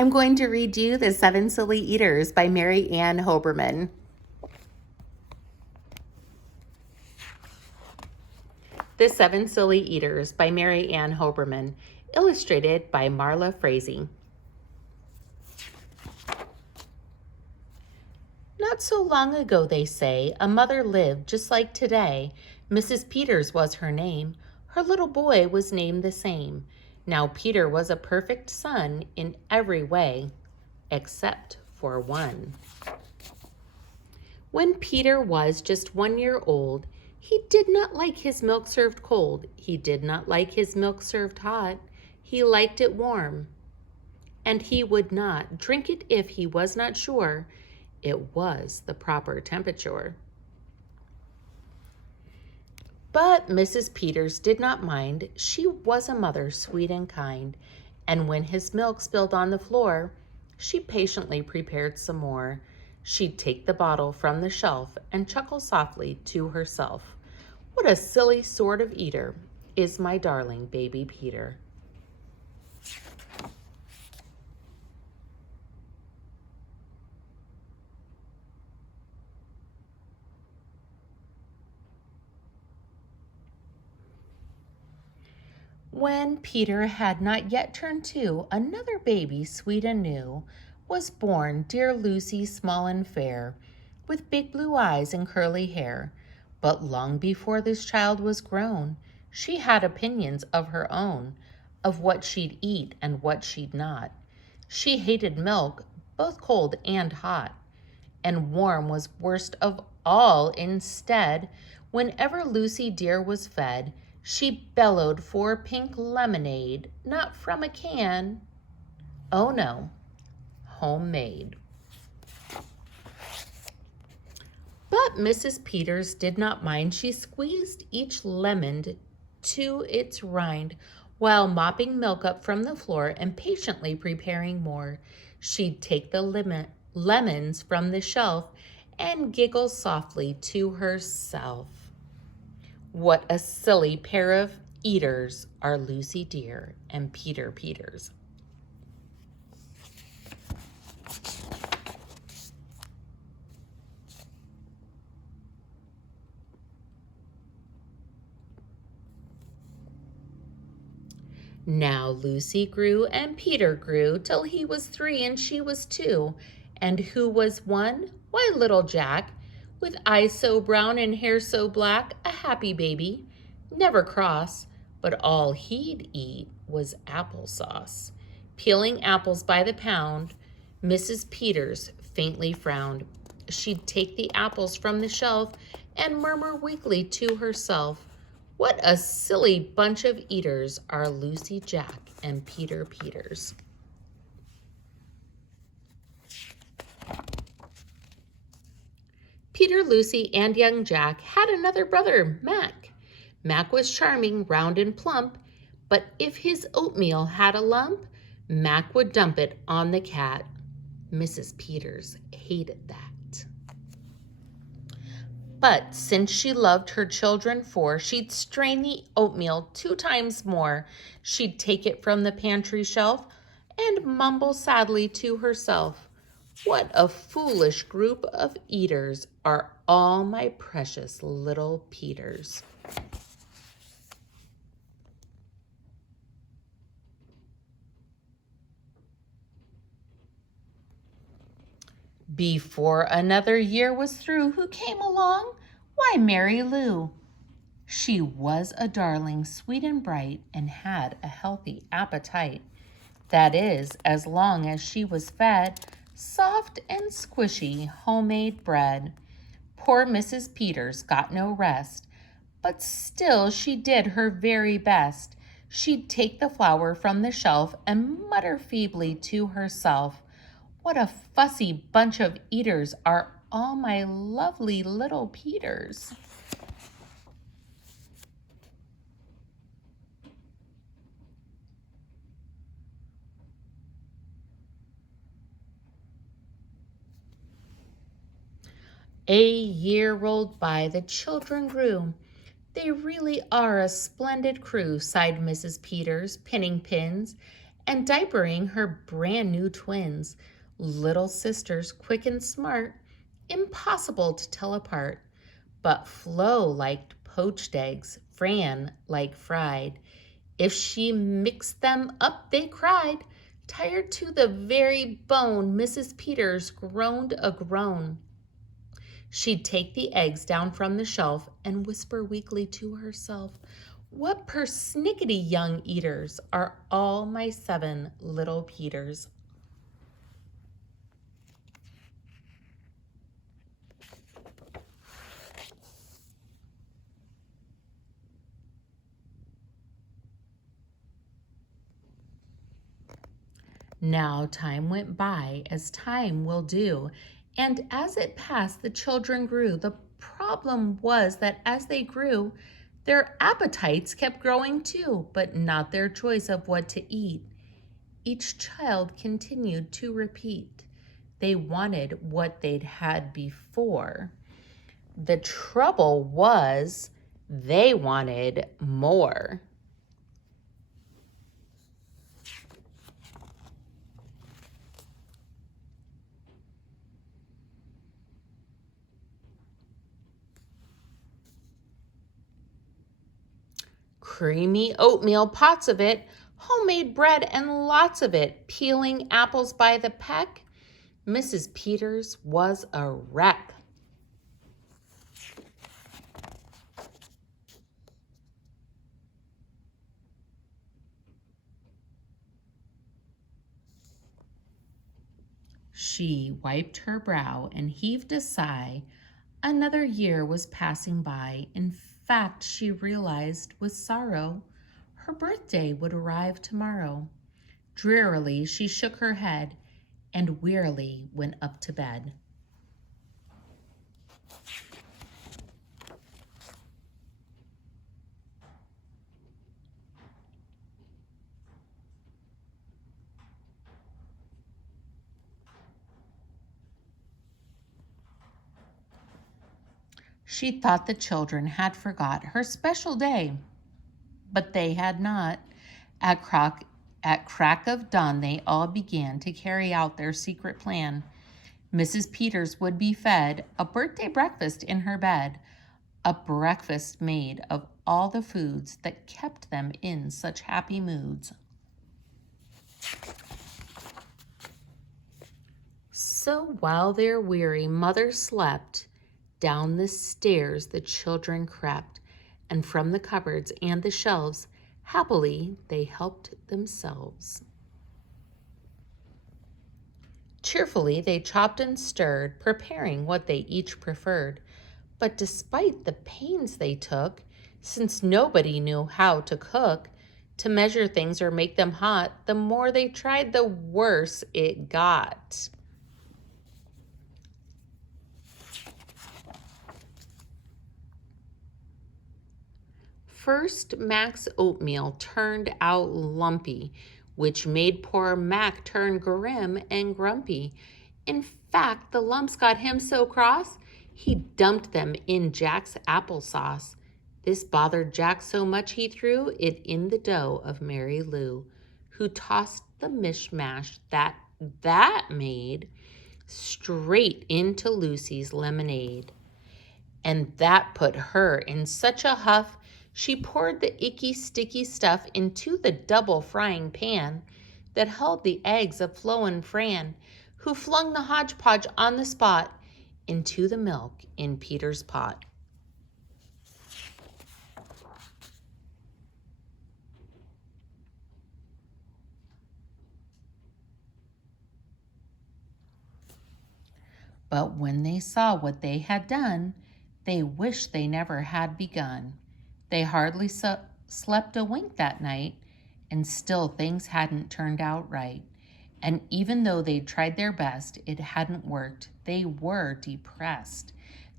I'm going to read you The Seven Silly Eaters by Mary Ann Hoberman. The Seven Silly Eaters by Mary Ann Hoberman, illustrated by Marla Frazee. Not so long ago, they say, a mother lived just like today. Mrs. Peters was her name. Her little boy was named the same. Now Peter was a perfect son in every way, except for one. When Peter was just 1 year old, he did not like his milk served cold. He did not like his milk served hot. He liked it warm. And he would not drink it if he was not sure it was the proper temperature. But Mrs. Peters did not mind. She was a mother sweet and kind, and when his milk spilled on the floor, she patiently prepared some more. She'd take the bottle from the shelf and chuckle softly to herself. What a silly sort of eater is my darling baby Peter. When Peter had not yet turned 2, another baby, sweet and new, was born, dear Lucy, small and fair, with big blue eyes and curly hair. But long before this child was grown, she had opinions of her own, of what she'd eat and what she'd not. She hated milk, both cold and hot, and warm was worst of all. Instead, whenever Lucy dear was fed, she bellowed for pink lemonade, not from a can. Oh no, homemade. But Mrs. Peters did not mind. She squeezed each lemon to its rind while mopping milk up from the floor and patiently preparing more. She'd take the lemons from the shelf and giggle softly to herself. What a silly pair of eaters are Lucy dear and Peter Peters. Now Lucy grew and Peter grew till he was 3 and she was 2. And who was one? Why, little Jack, with eyes so brown and hair so black, a happy baby, never cross, but all he'd eat was applesauce. Peeling apples by the pound, Mrs. Peters faintly frowned. She'd take the apples from the shelf and murmur weakly to herself, what a silly bunch of eaters are Lucy, Jack, and Peter Peters. Peter, Lucy, and young Jack had another brother, Mac. Mac was charming, round and plump, but if his oatmeal had a lump, Mac would dump it on the cat. Mrs. Peters hated that. But since she loved her children 4, she'd strain the oatmeal 2 times more. She'd take it from the pantry shelf and mumble sadly to herself, what a foolish group of eaters are all my precious little Peters. Before another year was through, who came along? Why, Mary Lou. She was a darling, sweet and bright, and had a healthy appetite. That is, as long as she was fed soft and squishy homemade bread. Poor Mrs. Peters got no rest, but still she did her very best. She'd take the flour from the shelf and mutter feebly to herself, what a fussy bunch of eaters are all my lovely little Peters. A year rolled by, the children grew. They really are a splendid crew, sighed Mrs. Peters, pinning pins and diapering her brand new twins, little sisters quick and smart, impossible to tell apart. But Flo liked poached eggs, Fran liked fried. If she mixed them up, they cried. Tired to the very bone, Mrs. Peters groaned a groan. She'd take the eggs down from the shelf and whisper weakly to herself, "What persnickety young eaters are all my 7 little Peters." Now time went by, as time will do, and as it passed, the children grew. The problem was that as they grew, their appetites kept growing too, but not their choice of what to eat. Each child continued to repeat. They wanted what they'd had before. The trouble was they wanted more. Creamy oatmeal, pots of it, homemade bread and lots of it, peeling apples by the peck. Mrs. Peters was a wreck. She wiped her brow and heaved a sigh. Another year was passing by. In fact, she realized with sorrow her birthday would arrive tomorrow. Drearily, she shook her head and wearily went up to bed. She thought the children had forgot her special day, but they had not. At crack of dawn, they all began to carry out their secret plan. Mrs. Peters would be fed a birthday breakfast in her bed, a breakfast made of all the foods that kept them in such happy moods. So while their weary mother slept, down the stairs the children crept, and from the cupboards and the shelves, happily they helped themselves. Cheerfully they chopped and stirred, preparing what they each preferred. But despite the pains they took, since nobody knew how to cook, to measure things or make them hot, the more they tried, the worse it got. First, Mac's oatmeal turned out lumpy, which made poor Mac turn grim and grumpy. In fact, the lumps got him so cross, he dumped them in Jack's applesauce. This bothered Jack so much he threw it in the dough of Mary Lou, who tossed the mishmash that made straight into Lucy's lemonade. And that put her in such a huff, she poured the icky, sticky stuff into the double frying pan that held the eggs of Flo and Fran, who flung the hodgepodge on the spot into the milk in Peter's pot. But when they saw what they had done, they wished they never had begun. They hardly slept a wink that night, and still things hadn't turned out right. And even though they'd tried their best, it hadn't worked. They were depressed.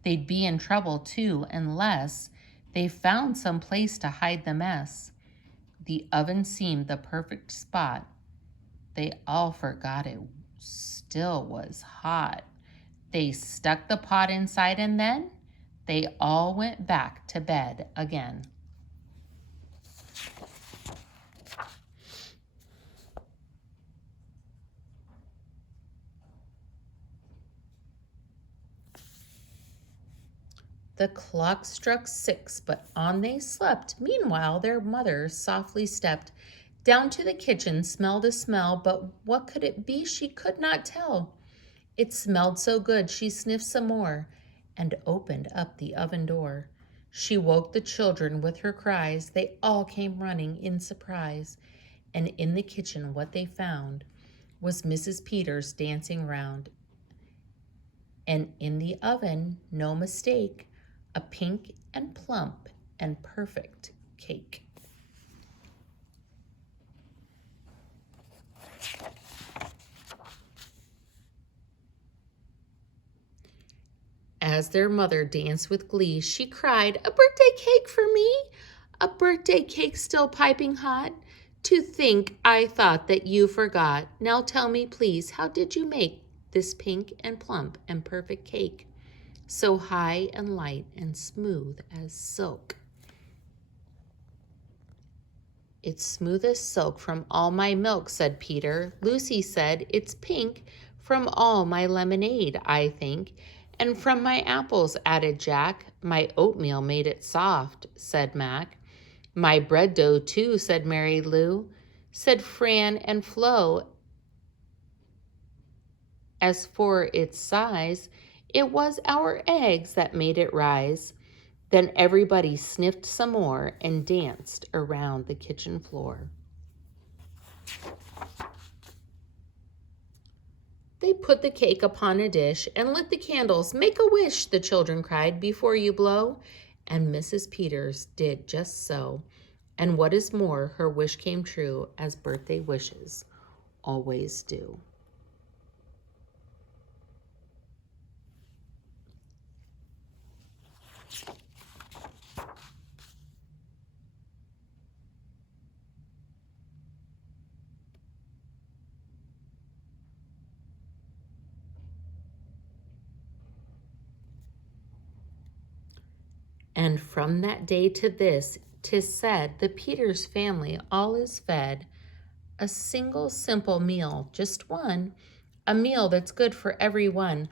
They'd be in trouble too unless they found some place to hide the mess. The oven seemed the perfect spot. They all forgot it still was hot. They stuck the pot inside and then they all went back to bed again. The clock struck 6, but on they slept. Meanwhile, their mother softly stepped down to the kitchen, smelled a smell, but what could it be she could not tell. It smelled so good she sniffed some more and opened up the oven door. She woke the children with her cries. They all came running in surprise. And in the kitchen what they found was Mrs. Peters dancing round. And in the oven, no mistake, a pink and plump and perfect cake. As their mother danced with glee, she cried, "A birthday cake for me! A birthday cake still piping hot! To think I thought that you forgot. Now tell me, please, how did you make this pink and plump and perfect cake? So high and light and smooth as silk." "It's smooth as silk from all my milk," said Peter. "Lucy said it's pink from all my lemonade, I think. And from my apples," added Jack. "My oatmeal made it soft," said Mac. "My bread dough, too," said Mary Lou. Said Fran and Flo. As for its size, it was our eggs that made it rise. Then everybody sniffed some more and danced around the kitchen floor. They put the cake upon a dish and lit the candles. "Make a wish," the children cried, "before you blow." And Mrs. Peters did just so. And what is more, her wish came true, as birthday wishes always do. And from that day to this, 'tis said, the Peters family all is fed a single simple meal, just one, a meal that's good for every one,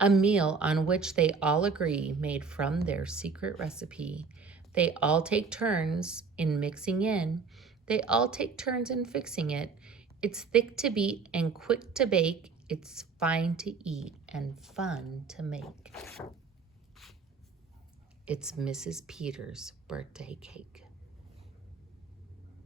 a meal on which they all agree, made from their secret recipe. They all take turns in mixing in, they all take turns in fixing it. It's thick to beat and quick to bake, it's fine to eat and fun to make. It's Mrs. Peters' birthday cake.